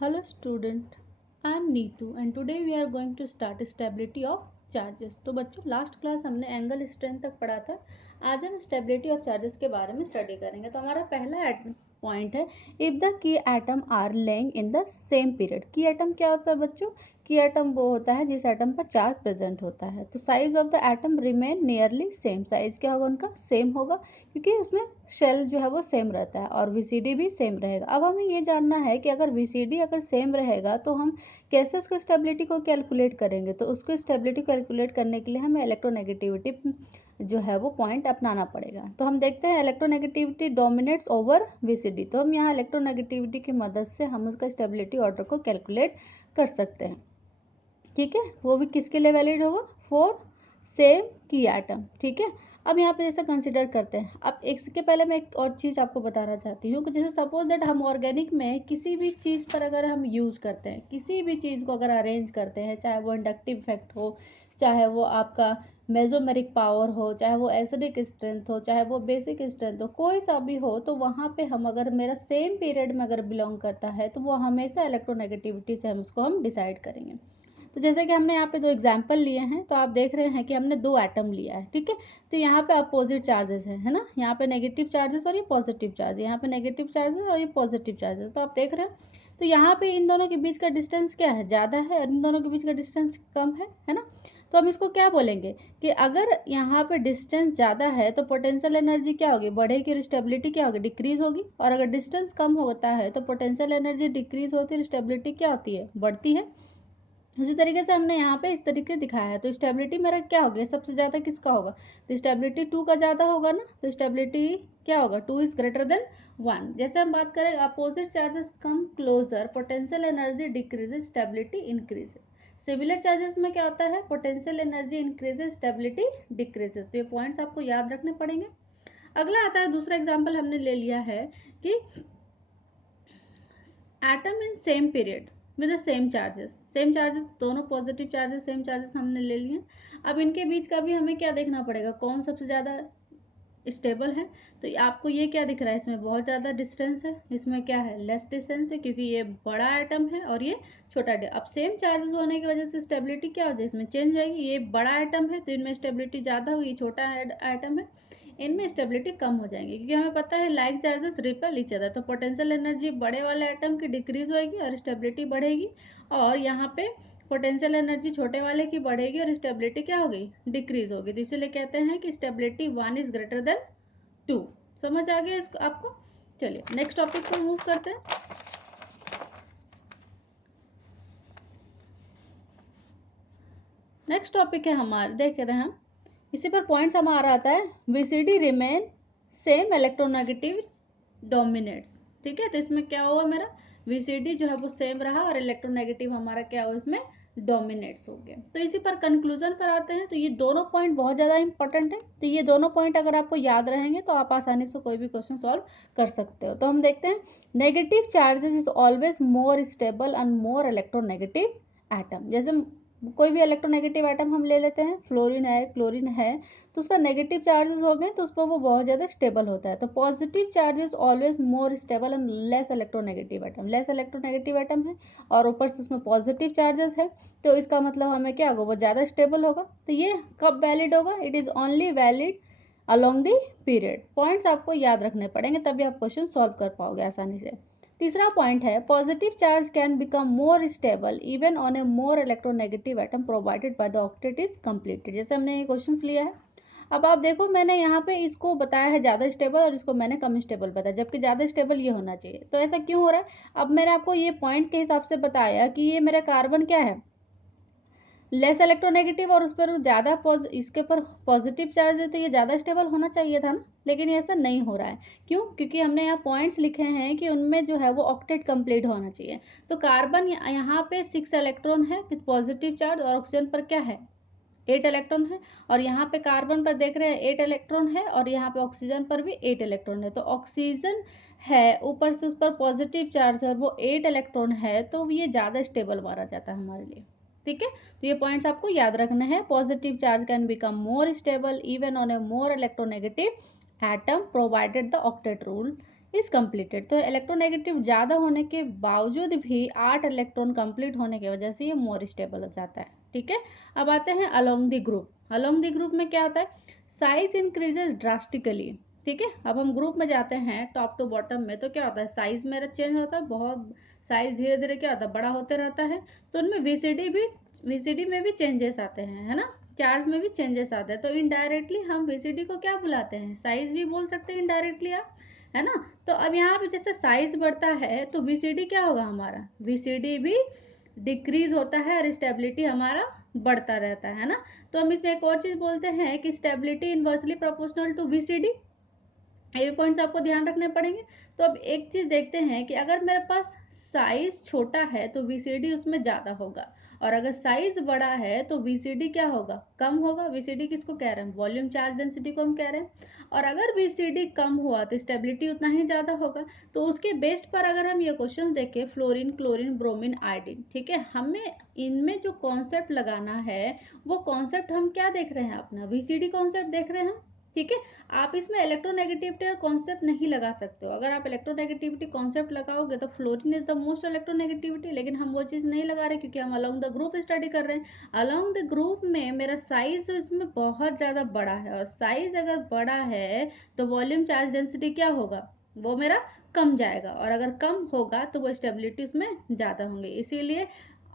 Hello student, I am Neetu and today we are going to start stability of charges। तो बच्चों last class हमने angle strength तक पढ़ा था। आज हम स्टेबिलिटी ऑफ चार्जेस के बारे में स्टडी करेंगे। तो हमारा पहला पॉइंट है, if the key atom are laying in the same period. Key atom क्या होता है बच्चों? की एटम वो होता है जिस एटम पर चार्ज प्रेजेंट होता है। तो size of the atom remain nearly same. Size क्या होगा उनका? सेम होगा, क्योंकि उसमें शेल जो है वो सेम रहता है और वीसीडी भी सेम रहेगा। अब हमें ये जानना है कि अगर वीसीडी अगर सेम रहेगा तो हम कैसे उसको स्टेबिलिटी को कैलकुलेट करेंगे। तो उसको स्टेबिलिटी कैलकुलेट करने के लिए हमें इलेक्ट्रोनेगेटिविटी जो है वो पॉइंट अपनाना पड़ेगा। तो हम देखते हैं इलेक्ट्रोनेगेटिविटी डोमिनेट्स ओवर वीसीडी। तो हम यहाँ इलेक्ट्रोनेगेटिविटी की मदद से हम उसका स्टेबिलिटी ऑर्डर को कैलकुलेट कर सकते हैं। ठीक है, वो भी किसके लिए वैलिड होगा? फॉर सेम की एटम। ठीक है, अब यहाँ पे जैसे कंसिडर करते हैं। अब इसके पहले मैं एक और चीज़ आपको बताना चाहती हूँ कि जैसे सपोज दैट हम ऑर्गेनिक में किसी भी चीज़ पर अगर हम यूज़ करते हैं, किसी भी चीज़ को अगर अरेंज करते हैं, चाहे वो इंडक्टिव इफेक्ट हो, चाहे वो आपका मेजोमेरिक पावर हो, चाहे वो एसिडिक स्ट्रेंथ हो, चाहे वो बेसिक स्ट्रेंथ हो, कोई सा भी हो, तो वहाँ पे हम अगर मेरा सेम पीरियड में अगर बिलोंग करता है तो वो हमेशा इलेक्ट्रोनेगेटिविटी से हम डिसाइड करेंगे। तो जैसे कि हमने यहाँ पे दो एग्जाम्पल लिए हैं, तो आप देख रहे हैं कि हमने दो एटम लिया है। ठीक है, तो यहाँ पे अपोजिट चार्जेस है ना, यहाँ पे नेगेटिव चार्जेस और ये पॉजिटिव चार्ज, यहाँ पे नेगेटिव चार्जेस और ये पॉजिटिव चार्जेस। तो आप देख रहे हैं, तो यहाँ पे इन दोनों के बीच का डिस्टेंस क्या है? ज़्यादा है, और इन दोनों के बीच का डिस्टेंस कम है ना। तो हम इसको क्या बोलेंगे कि अगर यहाँ पे डिस्टेंस ज़्यादा है तो पोटेंशियल एनर्जी क्या होगी? बढ़ेगी और स्टेबिलिटी क्या होगी? डिक्रीज होगी। और अगर डिस्टेंस कम होता है तो पोटेंशियल एनर्जी डिक्रीज होती है और स्टेबिलिटी क्या होती है? बढ़ती है। इसी तरीके से हमने यहाँ पे इस तरीके दिखाया है। तो स्टेबिलिटी मेरा क्या हो गया? सबसे ज़्यादा किसका होगा? तो स्टेबिलिटी 2 का ज़्यादा होगा ना। तो स्टेबिलिटी क्या होगा? 2 इज ग्रेटर देन 1। जैसे हम बात करें opposite charges come closer, potential energy decreases, stability increases. Similar charges में क्या होता है? Potential energy increases, stability decreases. तो ये पॉइंट्स आपको याद रखने पड़ेंगे। अगला आता है, दूसरा एग्जाम्पल हमने ले लिया है कि atom in same period with the same charges. Same charges, दोनों पॉजिटिव चार्जेस, सेम चार्जेस हमने ले लिए। अब इनके बीच का भी हमें क्या देखना पड़ेगा? कौन सबसे ज़्यादा स्टेबल है। तो आपको ये क्या दिख रहा है? इसमें बहुत ज़्यादा डिस्टेंस है, इसमें क्या है? लेस डिस्टेंस है, क्योंकि ये बड़ा एटम है और ये छोटा एटम। अब सेम चार्जेस होने की वजह से स्टेबिलिटी क्या हो जाए? इसमें चेंज जाएगी। ये बड़ा एटम है तो इनमें स्टेबिलिटी ज़्यादा होगी, छोटा एटम है इनमें स्टेबिलिटी कम हो जाएंगी, क्योंकि हमें पता है like charges repel each other. तो पोटेंशियल एनर्जी बड़े वाले एटम की डिक्रीज होगी और स्टेबिलिटी बढ़ेगी, और यहाँ पे पोटेंशियल एनर्जी छोटे वाले की बढ़ेगी और स्टेबिलिटी क्या होगी? डिक्रीज होगी। तो इसीलिए कहते हैं कि स्टेबिलिटी 1 इज ग्रेटर देन 2। समझ आ गया इसको आपको? चलिए नेक्स्ट टॉपिक पर मूव करते हैं। नेक्स्ट टॉपिक है हमारे, देख रहे हैं हम, इसी पर पॉइंट्स हमारा आता है VCD remain same, electronegative dominates. ठीक है, तो इसमें क्या हुआ? मेरा वीसीडी जो है वो सेम रहा और इलेक्ट्रोनेगेटिव हमारा क्या हुआ? इसमें डोमिनेट्स हो गया। तो इसी पर कंक्लूजन पर आते हैं। तो ये दोनों पॉइंट बहुत ज़्यादा इंपॉर्टेंट है। तो ये दोनों पॉइंट अगर आपको याद रहेंगे तो आप आसानी से कोई भी क्वेश्चन सॉल्व कर सकते हो। तो हम देखते हैं, negative charges is always more stable and more electronegative atom. जैसे कोई भी इलेक्ट्रोनेगेटिव एटम हम ले लेते हैं, फ्लोरीन है, क्लोरीन है, तो उसका नेगेटिव चार्जेस हो गए तो उस पर वो बहुत ज़्यादा स्टेबल होता है। तो positive charges always more stable and less electronegative atom. Less electronegative atom है और ऊपर से उसमें पॉजिटिव चार्जेस है, तो इसका मतलब हमें क्या होगा? वो ज़्यादा स्टेबल होगा। तो ये कब वैलिड होगा? It is only valid along the period. Points आपको याद रखने पड़ेंगे, तभी आप क्वेश्चन सॉल्व कर पाओगे आसानी से। तीसरा पॉइंट है, positive charge can become more stable even on A more electronegative atom provided by the octet is completed. जैसे हमने ये क्वेश्चन लिया है। अब आप देखो, मैंने यहाँ पे इसको बताया है ज़्यादा स्टेबल और इसको मैंने कम स्टेबल बताया, जबकि ज़्यादा स्टेबल ये होना चाहिए। तो ऐसा क्यों हो रहा है? अब मैंने आपको ये पॉइंट के हिसाब से बताया कि ये मेरा कार्बन क्या है? लेस इलेक्ट्रोनेगेटिव, और उस पर ज़्यादा इसके पर पॉजिटिव चार्ज है, तो ये ज़्यादा स्टेबल होना चाहिए था ना। लेकिन ये ऐसा नहीं हो रहा है। क्यों? क्योंकि हमने यहाँ पॉइंट्स लिखे हैं कि उनमें जो है वो ऑक्टेट कंप्लीट होना चाहिए। तो कार्बन यहाँ पे 6 इलेक्ट्रॉन है विथ पॉजिटिव चार्ज, और ऑक्सीजन पर क्या है? 8 इलेक्ट्रॉन है। और यहाँ पे कार्बन पर देख रहे हैं 8 इलेक्ट्रॉन है, और यहाँ पे ऑक्सीजन पर भी 8 इलेक्ट्रॉन है। तो ऑक्सीजन है ऊपर से, उस पर पॉजिटिव चार्ज है और वो 8 इलेक्ट्रॉन है, तो ये ज़्यादा स्टेबल माना जाता है हमारे लिए। ठीक है, तो ये पॉइंट्स आपको याद रखने हैं। Positive charge can become more stable even on A more electronegative atom provided the octet rule is completed. तो इलेक्ट्रोनेगेटिव ज़्यादा होने के बावजूद भी 8 इलेक्ट्रॉन कंप्लीट होने की वजह से ये मोर स्टेबल हो जाता है। ठीक है, अब आते हैं along the group. Along the group में क्या होता है, साइज इंक्रीजेज ड्रास्टिकली। ठीक है, अब हम ग्रुप में जाते हैं टॉप टू बॉटम में, तो क्या होता है, साइज मेरा चेंज होता है, बहुत साइज धीरे धीरे क्या होता है, बड़ा होते रहता है। तो उनमें वीसीडी में भी चेंजेस आते हैं, है ना, चार्ज में भी चेंजेस आते हैं। तो इनडायरेक्टली हम वीसीडी को क्या बुलाते हैं, साइज भी बोल सकते हैं इनडायरेक्टली आप, है ना। तो अब यहाँ पे जैसे साइज बढ़ता है तो वीसीडी क्या होगा, हमारा वीसीडी भी डिक्रीज होता है और स्टेबिलिटी हमारा बढ़ता रहता है ना। तो हम इसमें एक और चीज बोलते हैं कि stability inversely proportional to VCD. ये पॉइंट्स आपको ध्यान रखने पड़ेंगे। तो अब एक चीज देखते हैं कि अगर मेरे पास साइज छोटा है तो वीसीडी उसमें ज्यादा होगा, और अगर साइज बड़ा है तो वीसीडी क्या होगा, कम होगा। वीसीडी किसको कह रहे हैं, वॉल्यूम चार्ज डेंसिटी को हम कह रहे हैं। और अगर वीसीडी कम हुआ तो स्टेबिलिटी उतना ही ज्यादा होगा। तो उसके बेस्ट पर अगर हम ये क्वेश्चन देखें, फ्लोरीन, क्लोरीन, ब्रोमीन, आयोडीन, ठीक है, हमें इनमें जो कॉन्सेप्ट लगाना है वो कॉन्सेप्ट हम क्या देख रहे हैं, अपना वीसीडी कॉन्सेप्ट देख रहे हैं। ठीक है, आप इसमें इलेक्ट्रोनेगेटिविटी का कॉन्सेप्ट नहीं लगा सकते हो। अगर आप इलेक्ट्रोनेगेटिविटी कॉन्सेप्ट लगाओगे तो fluorine is the most electronegativity, लेकिन हम वो चीज़ नहीं लगा रहे क्योंकि हम अलोंग द ग्रुप स्टडी कर रहे हैं। अलोंग द ग्रुप में मेरा साइज इसमें बहुत ज़्यादा बड़ा है, और साइज अगर बड़ा है तो वॉल्यूम चार्ज डेंसिटी क्या होगा, वो मेरा कम जाएगा, और अगर कम होगा तो वो स्टेबिलिटी उसमें ज़्यादा होंगे। इसीलिए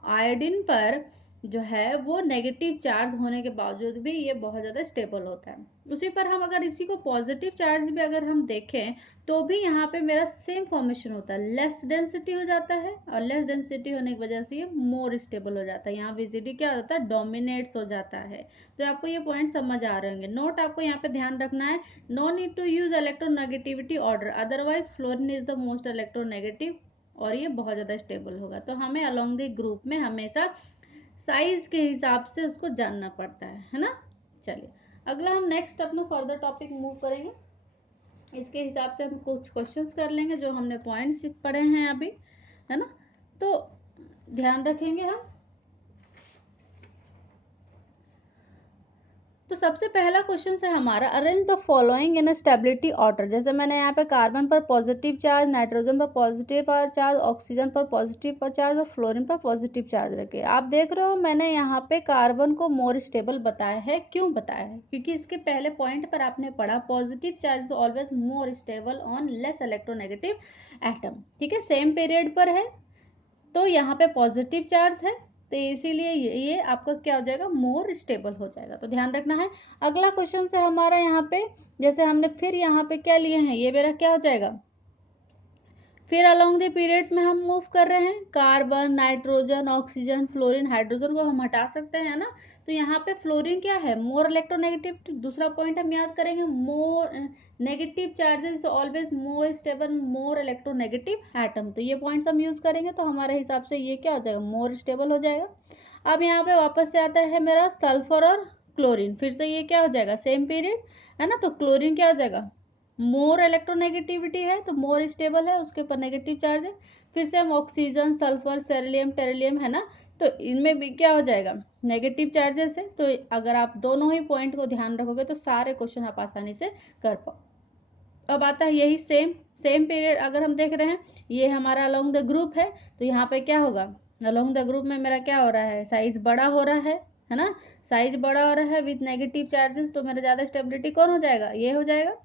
आयोडीन पर जो है वो नेगेटिव चार्ज होने के बावजूद भी ये बहुत ज़्यादा स्टेबल होता है। उसी पर हम अगर इसी को पॉजिटिव चार्ज भी अगर हम देखें तो भी यहाँ पे मेरा सेम फॉर्मेशन होता है, लेस डेंसिटी हो जाता है, और लेस डेंसिटी होने की वजह से ये मोर स्टेबल हो जाता है। यहाँ वीसीडी क्या होता है, डोमिनेट्स हो जाता है। तो आपको ये पॉइंट समझ आ रहे होंगे। नोट आपको यहाँ पे ध्यान रखना है, no need to use electronegativity order, otherwise fluorine is the most electronegative, और ये बहुत ज़्यादा स्टेबल होगा। तो हमें अलोंग द ग्रुप में हमेशा साइज के हिसाब से उसको जानना पड़ता है ना। चलिए अगला हम नेक्स्ट अपना फर्दर टॉपिक मूव करेंगे। इसके हिसाब से हम कुछ क्वेश्चंस कर लेंगे जो हमने पॉइंट्स पढ़े हैं अभी, है ना। तो ध्यान रखेंगे हम। तो सबसे पहला क्वेश्चन है हमारा, arrange the following in stability order. जैसे मैंने यहाँ पे कार्बन पर पॉजिटिव चार्ज, नाइट्रोजन पर पॉजिटिव पर चार्ज, ऑक्सीजन पर पॉजिटिव पर चार्ज और फ्लोरीन पर पॉजिटिव चार्ज रखे। आप देख रहे हो मैंने यहाँ पे कार्बन को मोर स्टेबल बताया है। क्यों बताया है, क्योंकि इसके पहले पॉइंट पर आपने पढ़ा positive charge is always more stable on less electronegative atom. ठीक है, सेम पीरियड पर है तो यहाँ पे पॉजिटिव चार्ज है, तो इसीलिए ये आपका क्या हो जाएगा, मोर स्टेबल हो जाएगा। तो ध्यान रखना है। अगला क्वेश्चन से हमारा यहाँ पे, जैसे हमने फिर यहाँ पे क्या लिए हैं, ये मेरा क्या हो जाएगा, फिर अलोंग द पीरियड्स में हम मूव कर रहे हैं। Carbon, nitrogen, oxygen, fluorine, hydrogen को हम हटा सकते हैं ना। तो यहाँ पे फ्लोरीन क्या है, मोर इलेक्ट्रोनेगेटिव। दूसरा पॉइंट हम याद करेंगे, more negative charges always more stable, more electronegative atom. तो ये पॉइंट्स हम यूज करेंगे तो हमारे हिसाब से ये क्या हो जाएगा, मोर स्टेबल हो जाएगा। अब यहाँ पे वापस से आता है मेरा सल्फर और क्लोरीन, फिर से ये क्या हो जाएगा, सेम पीरियड, है ना। तो क्लोरीन क्या हो जाएगा, मोर इलेक्ट्रोनेगेटिविटी है तो मोर स्टेबल है, उसके ऊपर नेगेटिव चार्ज है। फिर से हम ऑक्सीजन, सल्फर, सेरिलियम, टेरिलियम, है ना, तो इनमें भी क्या हो जाएगा, नेगेटिव चार्जेस है। तो अगर आप दोनों ही पॉइंट को ध्यान रखोगे तो सारे क्वेश्चन आप आसानी से कर पाओ। अब आता है यही सेम पीरियड अगर हम देख रहे हैं, ये हमारा अलोंग द ग्रुप है, तो यहाँ पे क्या होगा, अलोंग द ग्रुप में मेरा क्या हो रहा है, साइज बड़ा हो रहा है ना, साइज बड़ा हो रहा है विथ नेगेटिव चार्जेस, तो मेरा ज़्यादा स्टेबिलिटी कौन हो जाएगा, ये हो जाएगा,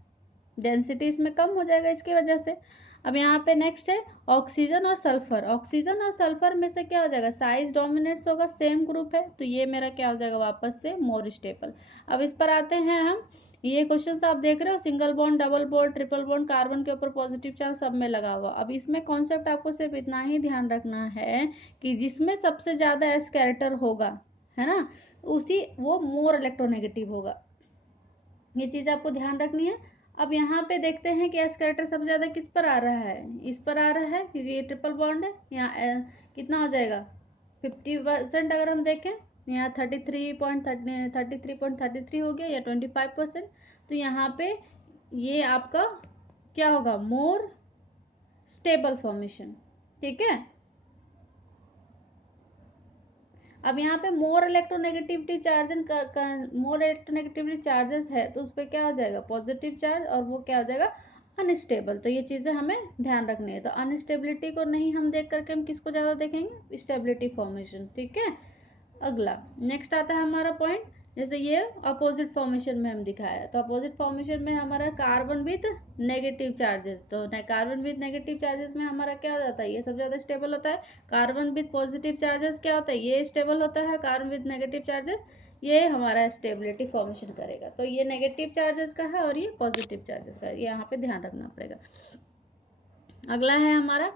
डेंसिटी इसमें कम हो जाएगा इसकी वजह से। अब यहाँ पे नेक्स्ट है ऑक्सीजन और सल्फर। ऑक्सीजन और सल्फर में से क्या हो जाएगा, साइज डोमिनेट्स होगा, सेम ग्रुप है, तो ये मेरा क्या हो जाएगा, वापस से मोर स्टेबल। अब इस पर आते हैं हम, ये क्वेश्चन आप देख रहे हो, single bond, double bond, triple bond, carbon के ऊपर पॉजिटिव चार्ज सब में लगा हुआ। अब इसमें कॉन्सेप्ट आपको सिर्फ इतना ही ध्यान रखना है कि जिसमें सबसे ज्यादा एस कैरेक्टर होगा, है ना, उसी वो मोर इलेक्ट्रोनेगेटिव होगा। ये चीज आपको ध्यान रखनी है। अब यहाँ पे देखते हैं कि एस कैरेक्टर सबसे ज्यादा किस पर आ रहा है, इस पर आ रहा है क्योंकि ये ट्रिपल बॉन्ड है। यहाँ कितना हो जाएगा, 50% अगर हम देखें, यहाँ 33.33 हो गया या 25%। तो यहाँ पे ये आपका क्या होगा, मोर स्टेबल फॉर्मेशन। ठीक है, अब यहाँ पे मोर इलेक्ट्रोनेगेटिविटी चार्जेस है तो उस पर क्या हो जाएगा, पॉजिटिव चार्ज, और वो क्या हो जाएगा, अनस्टेबल। तो ये चीज़ें हमें ध्यान रखनी है। तो अनस्टेबिलिटी को नहीं हम देख करके हम किसको ज़्यादा देखेंगे, स्टेबिलिटी फॉर्मेशन। ठीक है, अगला नेक्स्ट आता है हमारा पॉइंट, जैसे ये अपोजिट फॉर्मेशन में हम दिखाया है। तो अपोजिट फॉर्मेशन में हमारा कार्बन विद नेगेटिव चार्जेस, तो कार्बन विद नेगेटिव चार्जेस में हमारा क्या हो जाता है, ये सबसे ज़्यादा स्टेबल होता है। कार्बन विद पॉजिटिव चार्जेस क्या होता है, ये स्टेबल होता है। कार्बन विद नेगेटिव चार्जेस ये हमारा स्टेबिलिटी फॉर्मेशन करेगा। तो ये नेगेटिव चार्जेस का है और ये पॉजिटिव चार्जेस का है, ये यहाँ पे ध्यान रखना पड़ेगा। अगला है हमारा,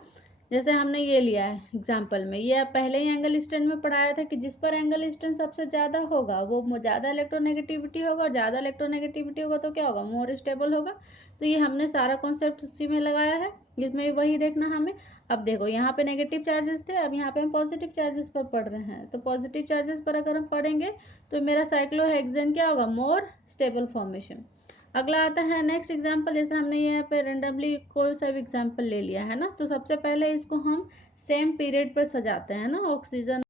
जैसे हमने ये लिया है एग्जाम्पल में, ये पहले ही एंगल स्ट्रेंथ में पढ़ाया था कि जिस पर एंगल स्ट्रेंथ सबसे ज़्यादा होगा वो ज़्यादा इलेक्ट्रोनेगेटिविटी होगा, और ज़्यादा इलेक्ट्रोनेगेटिविटी होगा तो क्या होगा, मोर स्टेबल होगा। तो ये हमने सारा कॉन्सेप्ट उसी में लगाया है, जिसमें वही देखना हमें। अब देखो यहाँ पे नेगेटिव चार्जेस थे, अब यहाँ पे हम पॉजिटिव चार्जेस पर पढ़ रहे हैं। तो पॉजिटिव चार्जेस पर अगर हम पढ़ेंगे तो मेरा साइक्लोहेक्सेन क्या होगा, मोर स्टेबल फॉर्मेशन। अगला आता है नेक्स्ट एग्जाम्पल, जैसे हमने यहाँ पे रेंडमली कोई सा भी एग्जाम्पल ले लिया है ना, तो सबसे पहले इसको हम सेम पीरियड पर सजाते हैं ना, ऑक्सीजन